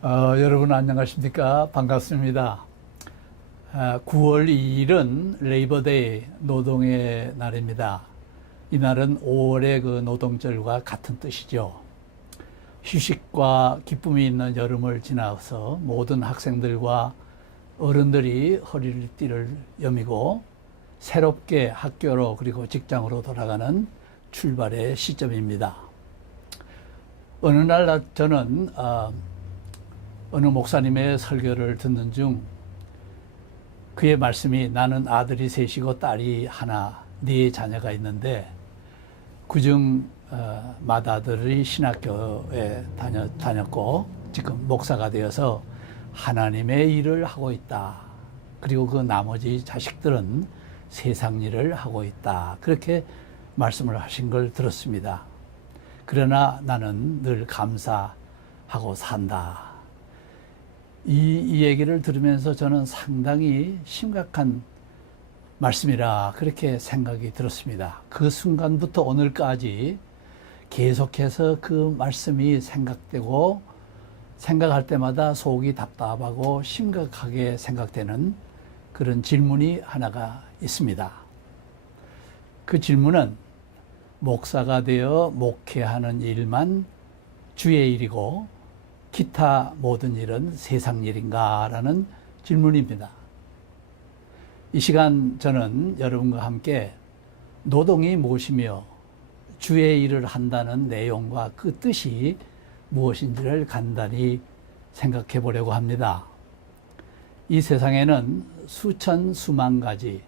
여러분 안녕하십니까? 반갑습니다. 9월 2일은 레이버데이 노동의 날입니다. 이날은 5월의 그 노동절과 같은 뜻이죠. 휴식과 기쁨이 있는 여름을 지나서 모든 학생들과 어른들이 허리를 띠를 여미고 새롭게 학교로 그리고 직장으로 돌아가는 출발의 시점입니다. 어느 날 저는 어느 목사님의 설교를 듣는 중 그의 말씀이 나는 아들이 셋이고 딸이 하나, 네 자녀가 있는데 그중 맏아들이 신학교에 다녔고 지금 목사가 되어서 하나님의 일을 하고 있다. 그리고 그 나머지 자식들은 세상 일을 하고 있다. 그렇게 말씀을 하신 걸 들었습니다. 그러나 나는 늘 감사하고 산다. 이 얘기를 들으면서 저는 상당히 심각한 말씀이라 그렇게 생각이 들었습니다. 그 순간부터 오늘까지 계속해서 그 말씀이 생각되고 생각할 때마다 속이 답답하고 심각하게 생각되는 그런 질문이 하나가 있습니다. 그 질문은 목사가 되어 목회하는 일만 주의 일이고 기타 모든 일은 세상 일인가라는 질문입니다. 이 시간 저는 여러분과 함께 노동이 무엇이며 주의 일을 한다는 내용과 그 뜻이 무엇인지를 간단히 생각해 보려고 합니다. 이 세상에는 수천 수만 가지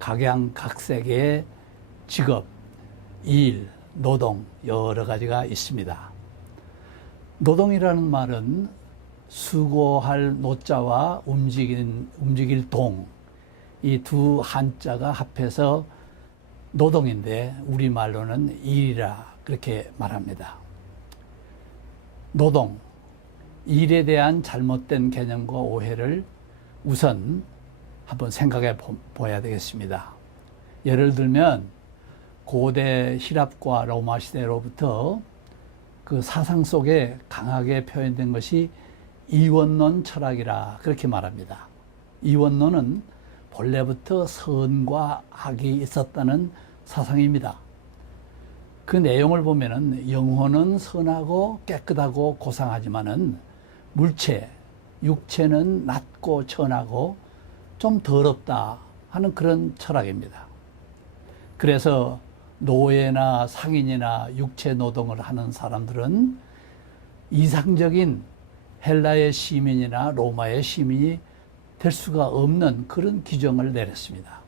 각양각색의 직업, 일, 노동 여러 가지가 있습니다. 노동이라는 말은 수고할 노자와 움직일 동, 이 두 한자가 합해서 노동인데 우리말로는 일이라 그렇게 말합니다. 노동, 일에 대한 잘못된 개념과 오해를 우선 한번 생각해 봐야 되겠습니다. 예를 들면 고대 히랍과 로마 시대로부터 그 사상 속에 강하게 표현된 것이 이원론 철학이라 그렇게 말합니다. 이원론은 본래부터 선과 악이 있었다는 사상입니다. 그 내용을 보면은 영혼은 선하고 깨끗하고 고상하지만은 물체, 육체는 낮고 천하고 좀 더럽다 하는 그런 철학입니다. 그래서 노예나 상인이나 육체 노동을 하는 사람들은 이상적인 헬라의 시민이나 로마의 시민이 될 수가 없는 그런 규정을 내렸습니다.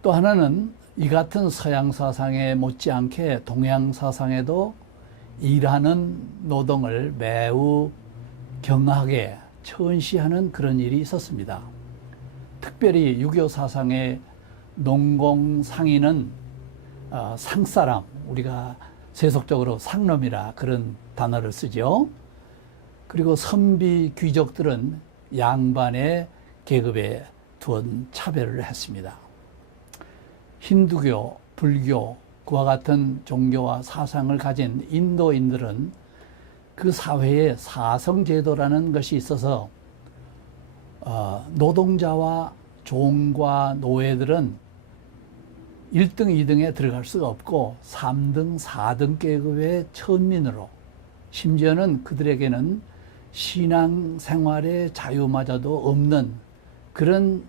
또 하나는 이 같은 서양 사상에 못지않게 동양 사상에도 일하는 노동을 매우 경하게 천시하는 그런 일이 있었습니다. 특별히 유교 사상의 농공상인은 상사람, 우리가 세속적으로 상놈이라 그런 단어를 쓰죠. 그리고 선비 귀족들은 양반의 계급에 두은 차별을 했습니다. 힌두교, 불교, 그와 같은 종교와 사상을 가진 인도인들은 그 사회에 사성제도라는 것이 있어서 노동자와 종과 노예들은 1등, 2등에 들어갈 수가 없고 3등, 4등 계급의 천민으로 심지어는 그들에게는 신앙생활의 자유마저도 없는 그런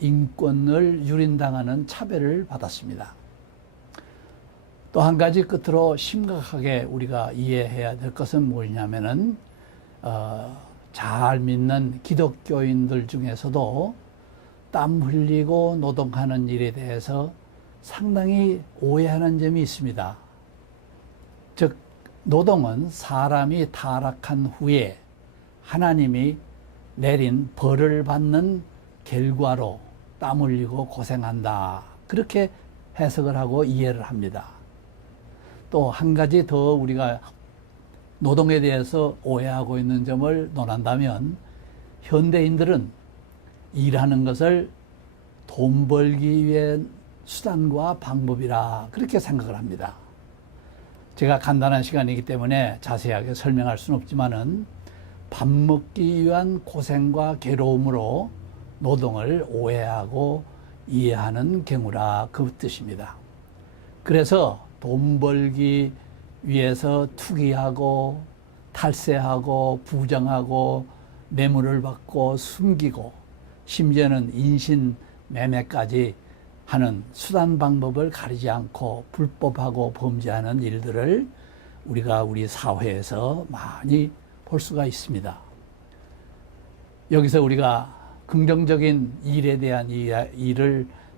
인권을 유린당하는 차별을 받았습니다. 또 한 가지 끝으로 심각하게 우리가 이해해야 될 것은 뭐냐면은 잘 믿는 기독교인들 중에서도 땀 흘리고 노동하는 일에 대해서 상당히 오해하는 점이 있습니다. 즉 노동은 사람이 타락한 후에 하나님이 내린 벌을 받는 결과로 땀 흘리고 고생한다. 그렇게 해석을 하고 이해를 합니다. 또 한 가지 더 우리가 노동에 대해서 오해하고 있는 점을 논한다면 현대인들은 일하는 것을 돈 벌기 위한 수단과 방법이라 그렇게 생각을 합니다. 제가 간단한 시간이기 때문에 자세하게 설명할 수는 없지만은 밥 먹기 위한 고생과 괴로움으로 노동을 오해하고 이해하는 경우라 그 뜻입니다. 그래서 돈 벌기 위해서 투기하고 탈세하고 부정하고 뇌물을 받고 숨기고 심지어는 인신매매까지 하는 수단 방법을 가리지 않고 불법하고 범죄하는 일들을 우리가 우리 사회에서 많이 볼 수가 있습니다. 여기서 우리가 긍정적인 일에 대한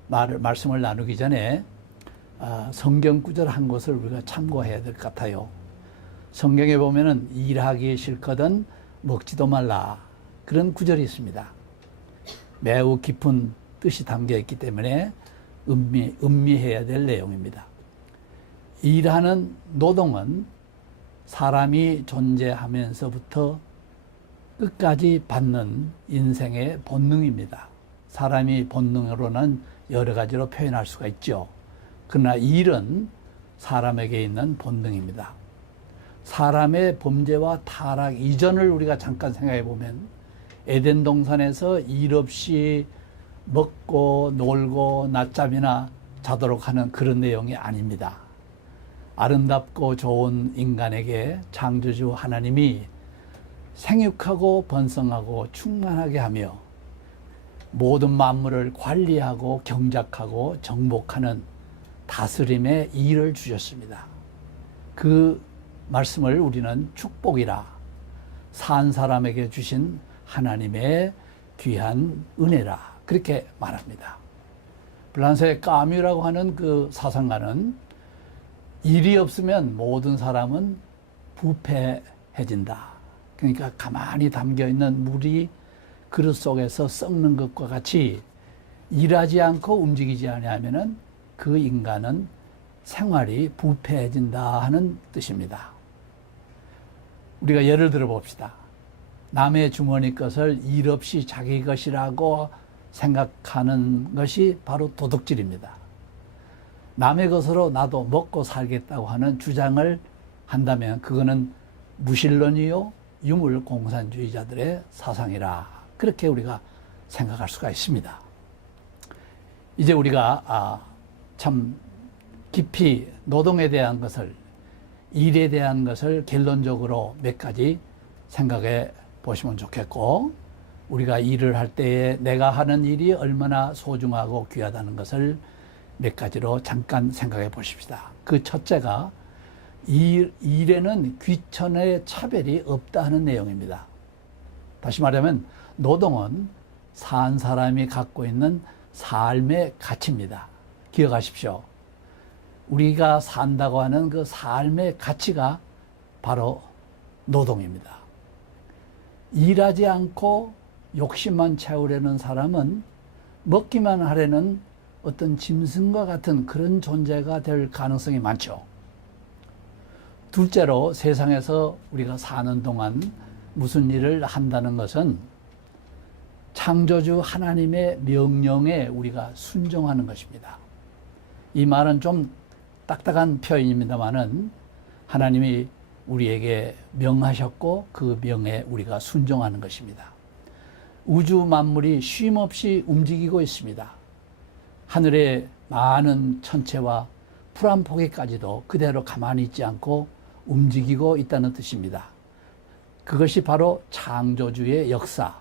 말씀을 나누기 전에 성경 구절 한 곳을 우리가 참고해야 될 것 같아요. 성경에 보면은 일하기 싫거든 먹지도 말라 그런 구절이 있습니다. 매우 깊은 뜻이 담겨 있기 때문에 음미해야 될 내용입니다. 일하는 노동은 사람이 존재하면서부터 끝까지 받는 인생의 본능입니다. 사람이 본능으로는 여러 가지로 표현할 수가 있죠. 그러나 일은 사람에게 있는 본능입니다. 사람의 범죄와 타락 이전을 우리가 잠깐 생각해 보면 에덴 동산에서 일 없이 먹고 놀고 낮잠이나 자도록 하는 그런 내용이 아닙니다. 아름답고 좋은 인간에게 창조주 하나님이 생육하고 번성하고 충만하게 하며 모든 만물을 관리하고 경작하고 정복하는 다스림의 일을 주셨습니다. 그 말씀을 우리는 축복이라 산 사람에게 주신 하나님의 귀한 은혜라 그렇게 말합니다. 프랑스의 까뮤라고 하는 그 사상가는 일이 없으면 모든 사람은 부패해진다. 그러니까 가만히 담겨있는 물이 그릇 속에서 썩는 것과 같이 일하지 않고 움직이지 아니하면은 그 인간은 생활이 부패해진다 하는 뜻입니다. 우리가 예를 들어 봅시다. 남의 주머니 것을 일 없이 자기 것이라고 생각하는 것이 바로 도둑질입니다. 남의 것으로 나도 먹고 살겠다고 하는 주장을 한다면 그거는 무신론이요 유물공산주의자들의 사상이라 그렇게 우리가 생각할 수가 있습니다. 이제 우리가 참 깊이 노동에 대한 것을 일에 대한 것을 결론적으로 몇 가지 생각해 보시면 좋겠고 우리가 일을 할 때에 내가 하는 일이 얼마나 소중하고 귀하다는 것을 몇 가지로 잠깐 생각해 보십시다. 그 첫째가 일에는 귀천의 차별이 없다 하는 내용입니다. 다시 말하면 노동은 산 사람이 갖고 있는 삶의 가치입니다. 기억하십시오. 우리가 산다고 하는 그 삶의 가치가 바로 노동입니다. 일하지 않고 욕심만 채우려는 사람은 먹기만 하려는 어떤 짐승과 같은 그런 존재가 될 가능성이 많죠. 둘째로 세상에서 우리가 사는 동안 무슨 일을 한다는 것은 창조주 하나님의 명령에 우리가 순종하는 것입니다. 이 말은 좀 딱딱한 표현입니다만은 하나님이 우리에게 명하셨고 그 명에 우리가 순종하는 것입니다. 우주 만물이 쉼 없이 움직이고 있습니다. 하늘의 많은 천체와 풀 한 포기까지도 그대로 가만히 있지 않고 움직이고 있다는 뜻입니다. 그것이 바로 창조주의 역사,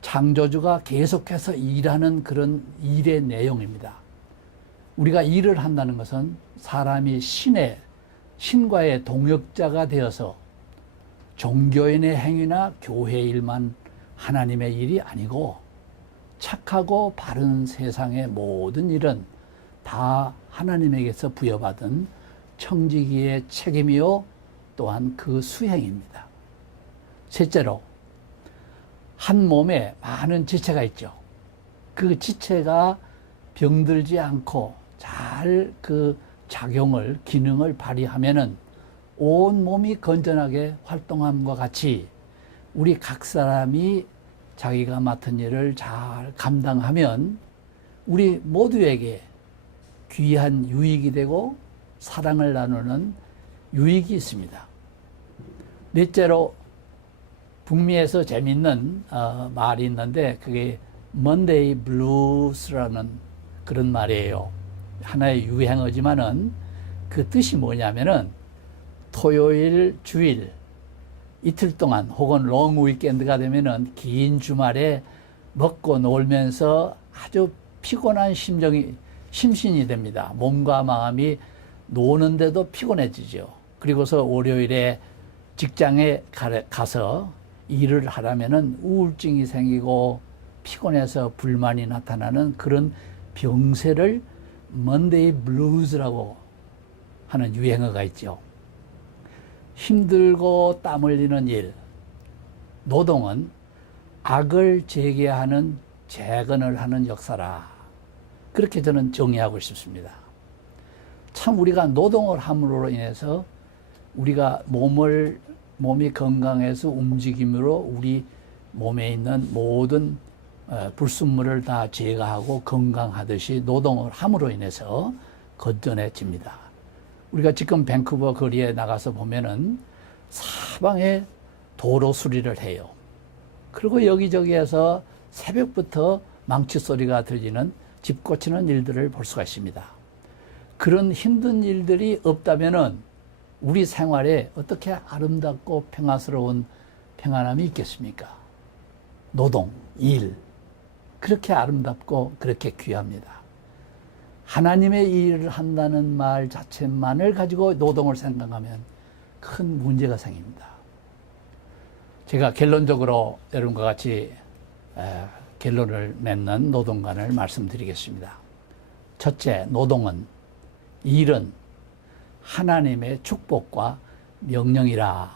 창조주가 계속해서 일하는 그런 일의 내용입니다. 우리가 일을 한다는 것은 사람이 신과의 동역자가 되어서 종교인의 행위나 교회 일만 하나님의 일이 아니고 착하고 바른 세상의 모든 일은 다 하나님에게서 부여받은 청지기의 책임이요 또한 그 수행입니다. 셋째로 한 몸에 많은 지체가 있죠. 그 지체가 병들지 않고 잘 그 작용을 기능을 발휘하면은 온 몸이 건전하게 활동함과 같이 우리 각 사람이 자기가 맡은 일을 잘 감당하면 우리 모두에게 귀한 유익이 되고 사랑을 나누는 유익이 있습니다. 넷째로 북미에서 재밌는 말이 있는데 그게 Monday Blues라는 그런 말이에요. 하나의 유행어지만은 그 뜻이 뭐냐면은 토요일, 주일, 이틀 동안 혹은 롱 위켄드가 되면은 긴 주말에 먹고 놀면서 아주 피곤한 심신이 됩니다. 몸과 마음이 노는데도 피곤해지죠. 그리고서 월요일에 직장에 가서 일을 하려면은 우울증이 생기고 피곤해서 불만이 나타나는 그런 병세를 Monday Blues라고 하는 유행어가 있죠. 힘들고 땀 흘리는 일, 노동은 악을 재개하는 재건을 하는 역사라. 그렇게 저는 정의하고 싶습니다. 참 우리가 노동을 함으로 인해서 우리가 몸이 건강해서 움직임으로 우리 몸에 있는 모든 불순물을 다 제거하고 건강하듯이 노동을 함으로 인해서 건전해집니다. 우리가 지금 밴쿠버 거리에 나가서 보면은 사방에 도로 수리를 해요. 그리고 여기저기에서 새벽부터 망치 소리가 들리는 집 고치는 일들을 볼 수가 있습니다. 그런 힘든 일들이 없다면은 우리 생활에 어떻게 아름답고 평화스러운 평안함이 있겠습니까? 노동, 일, 그렇게 아름답고 그렇게 귀합니다. 하나님의 일을 한다는 말 자체만을 가지고 노동을 생각하면 큰 문제가 생깁니다. 제가 결론적으로 여러분과 같이 결론을 맺는 노동관을 말씀드리겠습니다. 첫째, 노동은, 일은 하나님의 축복과 명령이라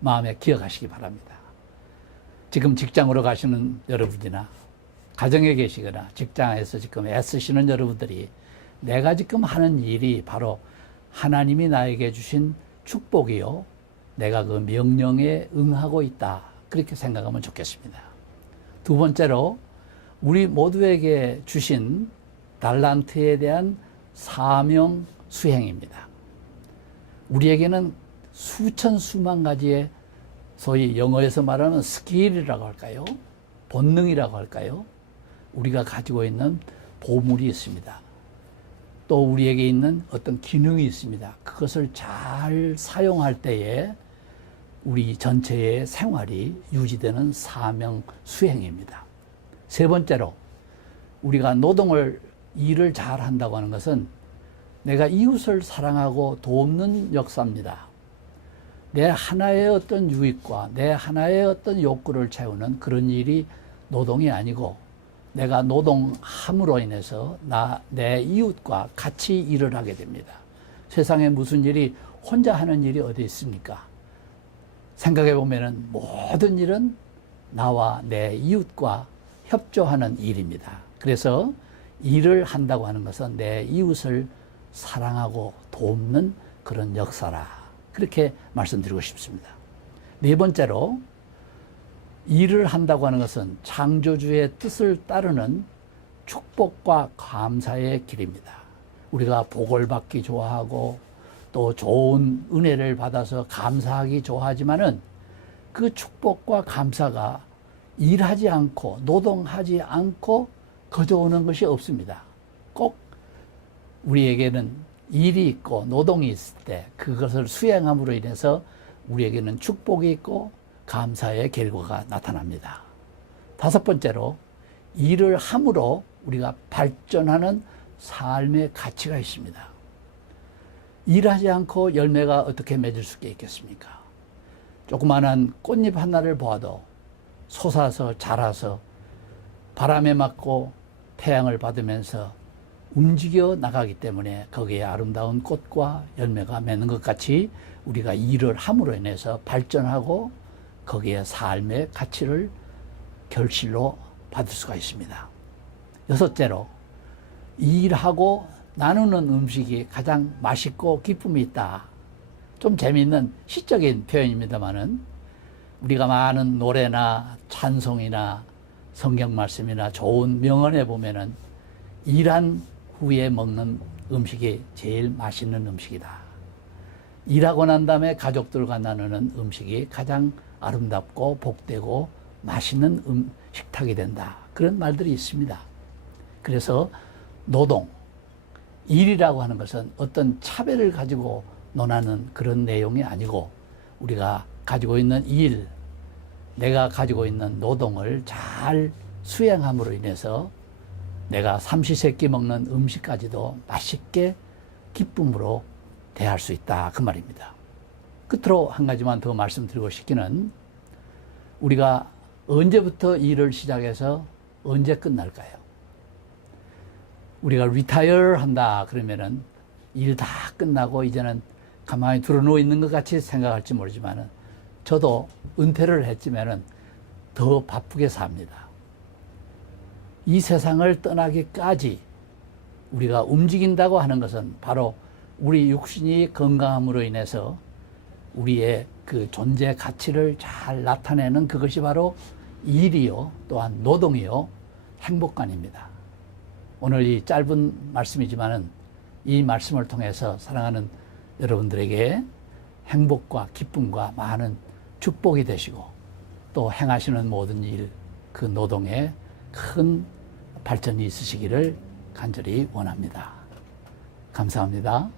마음에 기억하시기 바랍니다. 지금 직장으로 가시는 여러분이나 가정에 계시거나 직장에서 지금 애쓰시는 여러분들이 내가 지금 하는 일이 바로 하나님이 나에게 주신 축복이요, 내가 그 명령에 응하고 있다, 그렇게 생각하면 좋겠습니다. 두 번째로 우리 모두에게 주신 달란트에 대한 사명 수행입니다. 우리에게는 수천 수만 가지의 소위 영어에서 말하는 스킬이라고 할까요? 본능이라고 할까요? 우리가 가지고 있는 보물이 있습니다. 또 우리에게 있는 어떤 기능이 있습니다. 그것을 잘 사용할 때에 우리 전체의 생활이 유지되는 사명 수행입니다. 세 번째로 우리가 일을 잘 한다고 하는 것은 내가 이웃을 사랑하고 돕는 역사입니다. 내 하나의 어떤 유익과 내 하나의 어떤 욕구를 채우는 그런 일이 노동이 아니고 내가 노동함으로 인해서 내 이웃과 같이 일을 하게 됩니다. 세상에 무슨 일이 혼자 하는 일이 어디 있습니까? 생각해 보면은 모든 일은 나와 내 이웃과 협조하는 일입니다. 그래서 일을 한다고 하는 것은 내 이웃을 사랑하고 돕는 그런 역사라, 그렇게 말씀드리고 싶습니다. 네 번째로 일을 한다고 하는 것은 창조주의 뜻을 따르는 축복과 감사의 길입니다. 우리가 복을 받기 좋아하고 또 좋은 은혜를 받아서 감사하기 좋아하지만은 그 축복과 감사가 일하지 않고 노동하지 않고 거저 오는 것이 없습니다. 꼭 우리에게는 일이 있고 노동이 있을 때 그것을 수행함으로 인해서 우리에게는 축복이 있고 감사의 결과가 나타납니다. 다섯 번째로 일을 함으로 우리가 발전하는 삶의 가치가 있습니다. 일하지 않고 열매가 어떻게 맺을 수 있겠습니까? 조그마한 꽃잎 하나를 보아도 솟아서 자라서 바람에 맞고 태양을 받으면서 움직여 나가기 때문에 거기에 아름다운 꽃과 열매가 맺는 것 같이 우리가 일을 함으로 인해서 발전하고 거기에 삶의 가치를 결실로 받을 수가 있습니다. 여섯째로 일하고 나누는 음식이 가장 맛있고 기쁨이 있다. 좀 재미있는 시적인 표현입니다만은 우리가 많은 노래나 찬송이나 성경 말씀이나 좋은 명언에 보면은 일한 후에 먹는 음식이 제일 맛있는 음식이다. 일하고 난 다음에 가족들과 나누는 음식이 가장 아름답고 복되고 맛있는 식탁이 된다. 그런 말들이 있습니다. 그래서 노동, 일이라고 하는 것은 어떤 차별을 가지고 논하는 그런 내용이 아니고 우리가 가지고 있는 일, 내가 가지고 있는 노동을 잘 수행함으로 인해서 내가 삼시세끼 먹는 음식까지도 맛있게 기쁨으로 대할 수 있다. 그 말입니다. 끝으로 한 가지만 더 말씀드리고 싶기는 우리가 언제부터 일을 시작해서 언제 끝날까요? 우리가 리타이어 한다 그러면은 일 다 끝나고 이제는 가만히 들어누워 있는 것 같이 생각할지 모르지만은 저도 은퇴를 했지만은 더 바쁘게 삽니다. 이 세상을 떠나기까지 우리가 움직인다고 하는 것은 바로 우리 육신이 건강함으로 인해서 우리의 그 존재 가치를 잘 나타내는 그것이 바로 일이요, 또한 노동이요, 행복관입니다. 오늘 이 짧은 말씀이지만은 이 말씀을 통해서 사랑하는 여러분들에게 행복과 기쁨과 많은 축복이 되시고 또 행하시는 모든 일, 그 노동에 큰 발전이 있으시기를 간절히 원합니다. 감사합니다.